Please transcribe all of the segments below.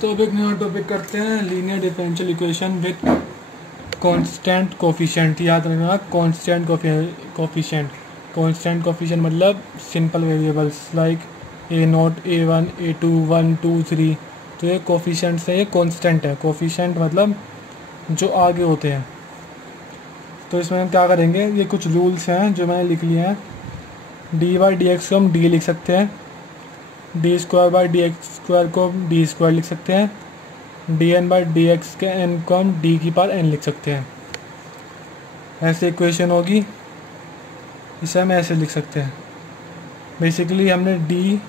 तो अब एक नया टॉपिक करते हैं, linear differential equation with constant coefficient. याद रखना कांस्टेंट कोफिशिएंट। कांस्टेंट कोफिशिएंट मतलब simple variables like a0, a1, a2, 1, 2, 3। तो ये कोफिशिएंट्स है, ये कांस्टेंट है। कोफिशिएंट मतलब जो आगे होते हैं। तो इसमें हम क्या करेंगे, ये कुछ रूल्स हैं जो मैंने लिख लिए हैं। डी बाई डी एक्स को हम डी लिख सकते हैं, d square by d x square को हम डी स्क्वायर लिख सकते हैं, d n by d x के एन को हम डी की पावर एन लिख सकते हैं। ऐसे इक्वेशन होगी, इसे हम ऐसे लिख सकते हैं। बेसिकली हमने डी,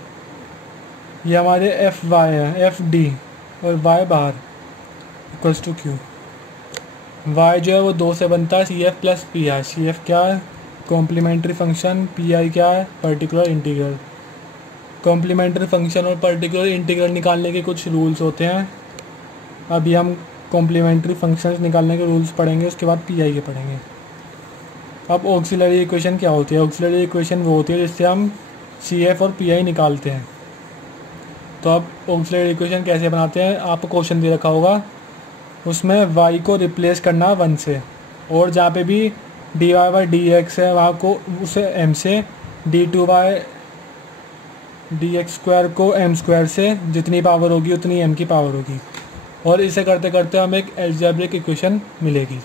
ये हमारे एफ वाई है, एफ डी और वाई बाहर इक्वल्स टू क्यू। वाई जो है वो 2 से बनता है, c f plus p i. C f क्या है, कॉम्प्लीमेंट्री फंक्शन, पी आई क्या है, पर्टिकुलर इंटीग्रल। कॉम्प्लीमेंट्री फंक्शन और पर्टिकुलर इंटीग्रल निकालने के कुछ रूल्स होते हैं। अभी हम कॉम्प्लीमेंट्री फंक्शंस निकालने के रूल्स पढ़ेंगे, उसके बाद पी आई के पढ़ेंगे। अब ऑक्सिलरी इक्वेशन क्या होती है? ऑक्सिलरी इक्वेशन वो होती है जिससे हम सी एफ और पी आई निकालते हैं। तो अब ऑक्सिलरी इक्वेशन कैसे बनाते हैं, आपको क्वेश्चन दे रखा होगा, उसमें वाई को रिप्लेस करना 1 से, और जहाँ पे भी d y by d x है वहाँ को उसे एम से, d two by d x square को एम स्क्वायर से, जितनी पावर होगी उतनी एम की पावर होगी। और इसे करते करते हमें एक अलजेब्रिक इक्वेशन मिलेगी।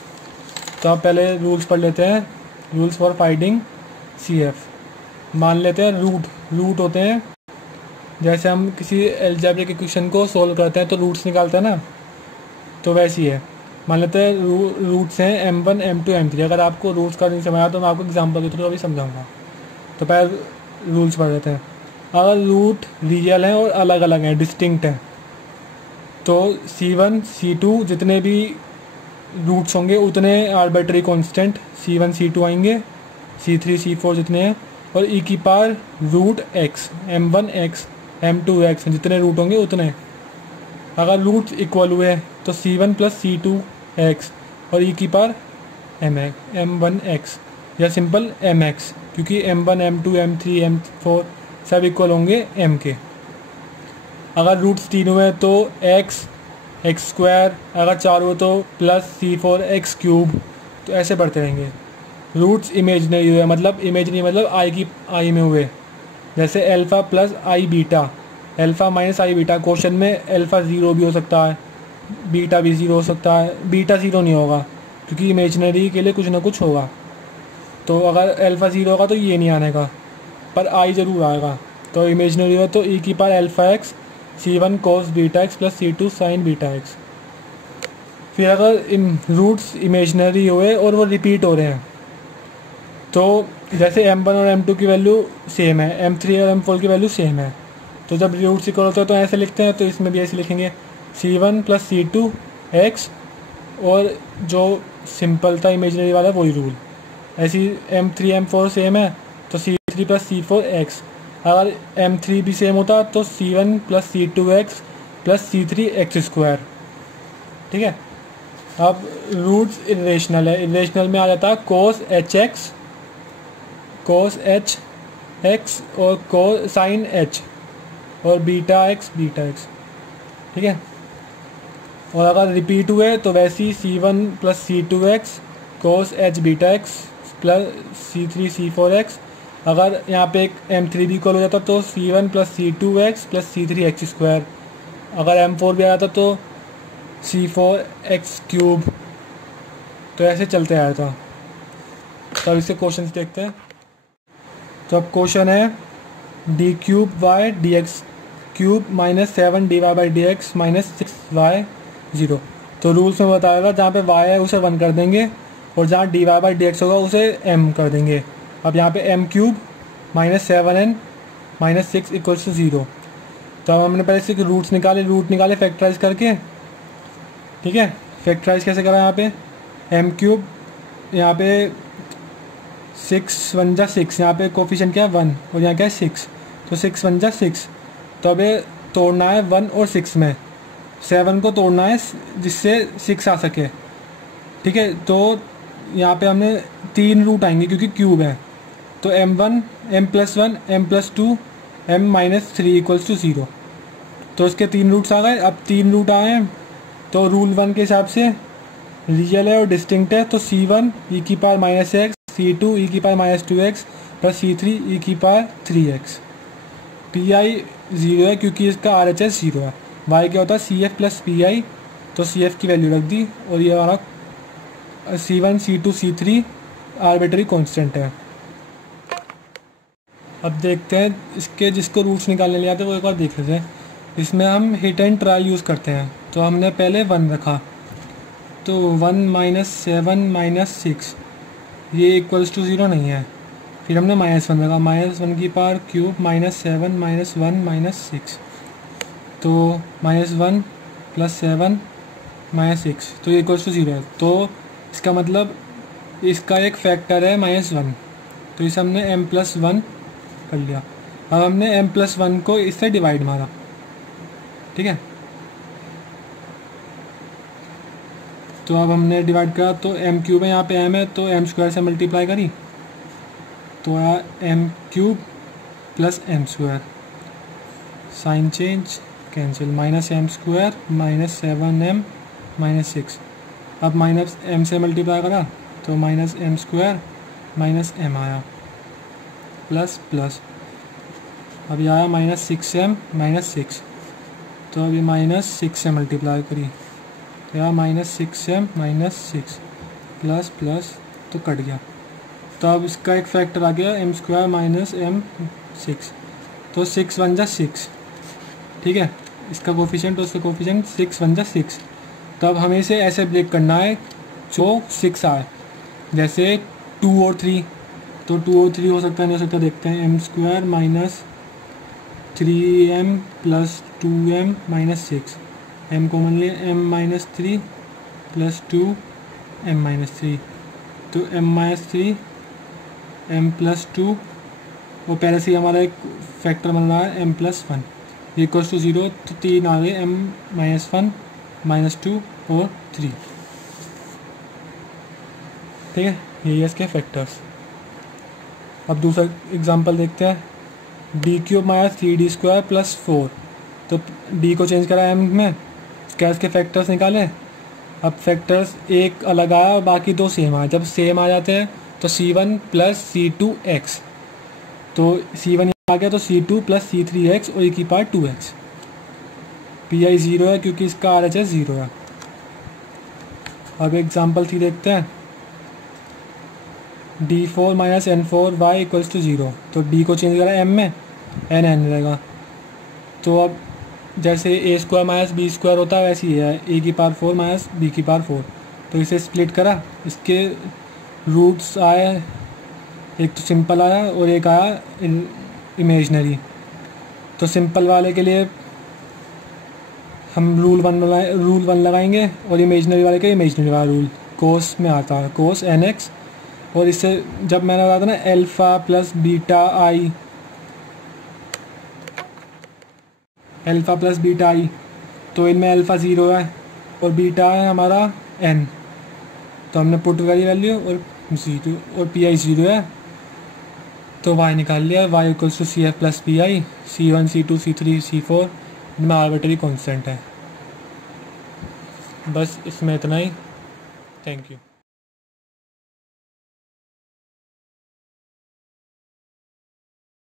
तो आप पहले रूल्स पढ़ लेते हैं। Rules for finding c f. मान लेते हैं रूट होते हैं, जैसे हम किसी अलजेब्रिक इक्वेशन को सोल्व करते हैं तो रूट्स निकालते हैं ना, तो वैसी है। मान लेते हैं रूट्स हैं m1, m2, m3। अगर आपको रूट्स का नहीं समझ आया तो मैं आपको एग्जांपल के थ्रू अभी समझाऊंगा। तो पहले रूल्स पढ़ लेते हैं। अगर रूट रियल हैं और अलग अलग हैं, डिस्टिंक्ट हैं, तो C1, C2 जितने भी रूट्स होंगे उतने आर्बिट्री कांस्टेंट C1, C2 आएंगे, C3, C4 जितने हैं, और e की power root x, m1 x, m2 x जितने रूट होंगे उतने। अगर रूट्स इक्वल हुए तो C1 प्लस C2 x और e की पावर m1 x, या सिंपल mx, क्योंकि m1, m2, m3, m4 सब इक्वल होंगे m के। अगर रूट्स 3 हुए तो x, x स्क्वायर, अगर 4 हुए तो प्लस C4 x क्यूब। तो ऐसे बढ़ते रहेंगे। रूट्स इमेजनरी हुए, मतलब इमेजनरी मतलब आई में हुए, जैसे अल्फ़ा प्लस आई बीटा, अल्फ़ा माइनस आई बीटा। क्वेश्चन में अल्फ़ा 0 भी हो सकता है, बीटा भी 0 हो सकता है। बीटा 0 नहीं होगा क्योंकि इमेजनरी के लिए कुछ ना कुछ होगा। तो अगर अल्फ़ा 0 होगा तो ये नहीं आने का, पर आई ज़रूर आएगा। तो इमेजनरी हो तो e की power alpha x, C1 cos beta x plus C2 sign beta x. फिर अगर रूट्स इमेजनरी हुए और वो रिपीट हो रहे हैं, तो जैसे m1 और m2 की वैल्यू सेम है, m3 और m4 की वैल्यू सेम है, तो जब रूट्स इक्वल होते हैं तो ऐसे लिखते हैं। तो इसमें भी ऐसे लिखेंगे C1 प्लस C2 x, और जो सिंपल था इमेजनरी वाला वही रूल। ऐसी m3 m4 सेम है तो C3 प्लस C4 x। अगर m3 भी सेम होता तो C1 plus C2 x plus C3 x square. ठीक है। अब रूट्स इरेशनल है, इरेशनल में आ जाता है कोस एच एक्स और कोस साइन एच और बीटा एक्स। ठीक है। और अगर रिपीट हुए तो वैसे ही C1 plus C2 x cos h beta x plus C3 C4 x। अगर यहाँ पे एक m3 भी इक्वल हो जाता तो C1 plus C2 x plus C3 x square. अगर m4 भी आ जाता तो C4 x क्यूब। तो ऐसे चलते आया था। तब इससे क्वेश्चन देखते हैं। तो अब क्वेश्चन है d cube y d x cube minus 7 d y by d x minus 6y 0। तो रूल्स में बताएगा, जहाँ पे y है उसे 1 कर देंगे, और जहाँ d y by d x होगा उसे m कर देंगे। अब यहाँ पे m cube minus 7n minus 6 equals to 0। तो अब हमने पहले से रूट निकाले फैक्टराइज करके। ठीक है। फैक्टराइज कैसे करा, यहाँ पे m क्यूब, यहाँ पे 6 1 जा 6, यहाँ पे कोफिशिएंट क्या है 1 और यहाँ क्या है 6, तो 6 1 जा 6। तो अब ये तोड़ना है 1 और 6 में, 7 को तोड़ना है जिससे 6 आ सके। ठीक है। तो यहाँ पे हमने 3 रूट आएंगे क्योंकि क्यूब है, तो m1 m+1 m+2 m-3 equals to 0। तो इसके 3 रूट्स आ गए। अब 3 रूट आए हैं तो रूल 1 के हिसाब से रियल है और डिस्टिंक्ट है, तो C1 e की पावर -x, C2 e की power -2x plus C3 e की पावर 3x। Pi 0 है क्योंकि इसका RHS 0 है। y क्या होता है CF प्लस Pi, तो CF की वैल्यू रख दी और ये हमारा C1 C2 C3 arbitrary constant है। अब देखते हैं इसके जिसको रूट्स निकालने ले आते हैं वो एक बार देख लेते हैं। इसमें हम हिट एंड ट्राई यूज़ करते हैं, तो हमने पहले 1 रखा, तो 1 - 7 - 6 ये इक्वल्स टू 0 नहीं है। फिर हमने -1 रखा, -1 की पावर क्यूब -7 - 1 - 6, तो -1 + 7 - 6, तो ये इक्वल्स टू 0 है। तो इसका मतलब इसका एक फैक्टर है -1, तो इसे हमने m+1 कर लिया। अब हमने m+1 को इससे डिवाइड मारा, ठीक है। तो अब हमने डिवाइड करा तो m³ है, यहाँ पे m है तो m² से मल्टीप्लाई करी तो आया m³ + m², sign change cancel, -m² -7m -6। अब -m से मल्टीप्लाई करा तो -m² -m आया प्लस प्लस, अब ये आया -6m -6, तो अब ये -6 से मल्टीप्लाई करी तो यहाँ -6m -6 प्लस प्लस तो कट गया। तो अब इसका एक फैक्टर आ गया m² -m6, तो 6 × 1 = 6, ठीक है। इसका कोफिशिएंट और उसका कोफिशिएंट 6 × 1 = 6। तो अब हमें इसे ऐसे ब्रेक करना है जो 6 आए, जैसे 2 और 3, तो 2 और 3 हो सकता है नहीं हो सकता, देखते हैं। m² - 3m + 2m - 6, m common लिए m - 3 + 2m - 3, तो m - 3 m + 2, वो पहले से ही हमारा एक फैक्टर बन रहा है m+1 इक्वल्स टू 0, तो 3 आ गए m - 1 - 2 और 3, ठीक है। यही है इसके फैक्टर्स। अब दूसरा एग्जांपल देखते हैं, d³ - 3d² + 4, तो d को चेंज करा m में, क्या इसके फैक्टर्स निकाले। अब फैक्टर्स एक अलग आया और बाकी 2 सेम आए। जब सेम आ जाते हैं तो C1 + C2x, तो C1 आ गया तो C2 + C3x और e की पावर 2x। Pi 0 है क्योंकि इसका RHS 0 है। अब एग्जांपल 3 देखते हैं, d4 - n4y = 0, तो d को चेंज करा m में, n रहेगा। तो अब जैसे a² - b² होता है वैसे ही है, a की पावर 4 - b की पावर 4, तो इसे स्प्लिट करा, इसके रूट्स आए, एक तो सिंपल आया और एक आया इमेजनरी। तो सिंपल वाले के लिए हम रूल 1 लगाएंगे और इमेजनरी वाले के इमेजनरी वाला रूल कोस में आता है, कोस nx। और इससे जब मैंने बताया था ना अल्फ़ा + बीटा i, तो इनमें अल्फ़ा 0 है और बीटा है हमारा n, तो हमने पुट करी वैल्यू और 0, और Pi 0 है तो y निकाल लिया, y = CF + Pi, C1 C2 C3 C4 इनमें आर्बिट्री कांस्टेंट है। बस इसमें इतना ही, थैंक यू।